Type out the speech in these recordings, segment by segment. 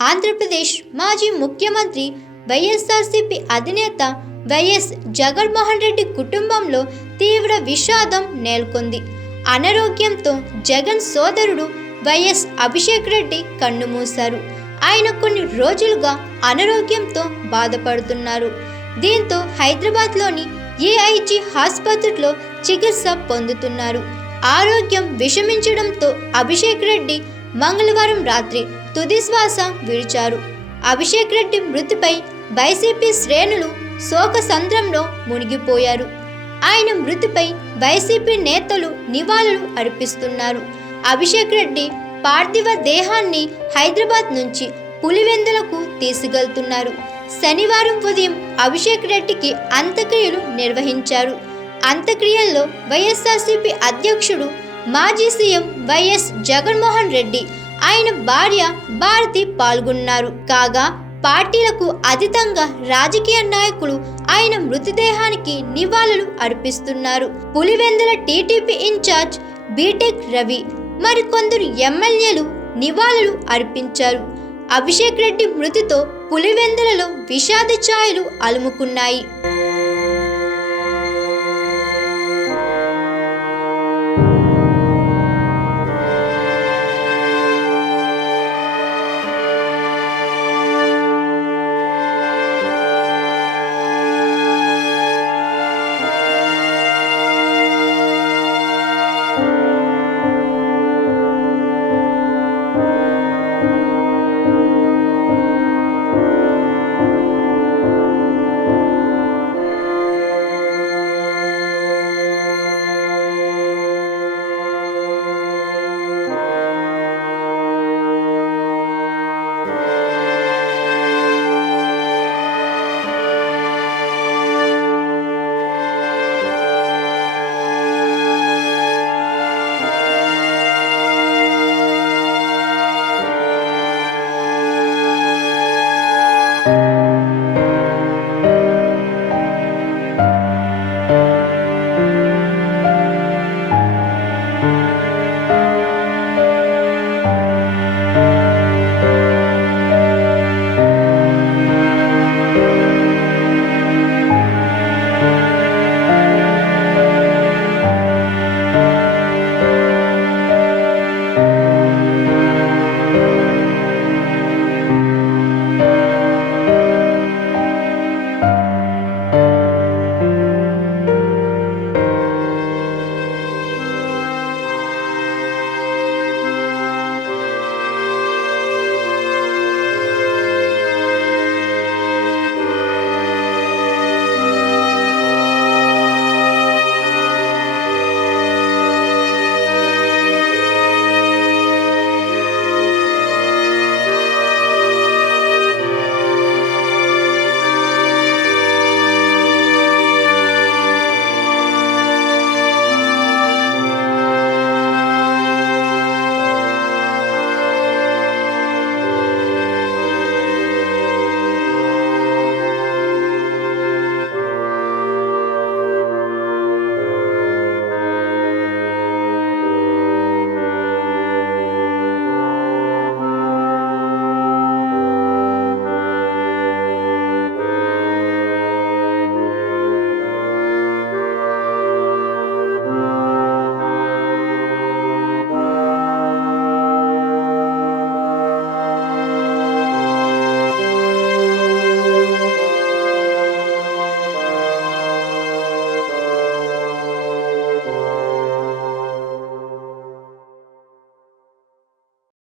ఆంధ్రప్రదేశ్ మాజీ ముఖ్యమంత్రి వైఎస్ఆర్సీపీ అధినేత వైఎస్ జగన్మోహన్ రెడ్డి కుటుంబంలో తీవ్ర విషాదం నెలకొంది. అనారోగ్యంతో జగన్ సోదరుడు వైఎస్ అభిషేక్ రెడ్డి కన్నుమూశారు. ఆయన కొన్ని రోజులుగా అనారోగ్యంతో బాధపడుతున్నారు. దీంతో హైదరాబాద్లోని ఏఐజీ ఆసుపత్రిలో చికిత్స పొందుతున్నారు. ఆరోగ్యం విషమించడంతో అభిషేక్ రెడ్డి మంగళవారం రాత్రి తుది శ్వాస విడిచారు. అభిషేక్ రెడ్డి మృతిపై వైసీపీ శ్రేణులు శోకసంద్రంలో మునిగిపోయారు. ఆయన మృతిపై వైసీపీ నేతలు నివాళులు అర్పిస్తున్నారు. అభిషేక్ రెడ్డి పార్థివ దేహాన్ని హైదరాబాద్ నుంచి పులివెందులకు తీసుకెళ్తున్నారు. శనివారం ఉదయం అభిషేక్ రెడ్డికి అంత్యక్రియలు నిర్వహించారు. అంత్యక్రియల్లో వైఎస్ఆర్సీపీ అధ్యక్షుడు మాజీ సీఎం వైఎస్ జగన్మోహన్ రెడ్డి, ఆయన భార్య భారతి పాల్గొన్నారు. కాగా పార్టీలకు అతీతంగా రాజకీయ నాయకులు ఆయన మృతదేహానికి నివాళులు అర్పిస్తున్నారు. Pulivendula TDP in-charge BTech Ravi, మరికొందరు ఎమ్మెల్యేలు నివాళులు అర్పించారు. అభిషేక్ రెడ్డి మృతితో పులివెందులలో విషాద ఛాయలు అలుముకున్నాయి.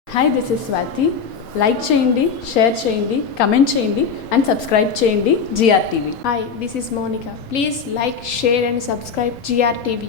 Hi, this is Swathi. Like చేయండి, షేర్ చేయండి, కమెంట్ చేయండి అండ్ సబ్స్క్రైబ్ చేయండి GR TV. Hi, this is Monica. Please like, share and subscribe GR TV.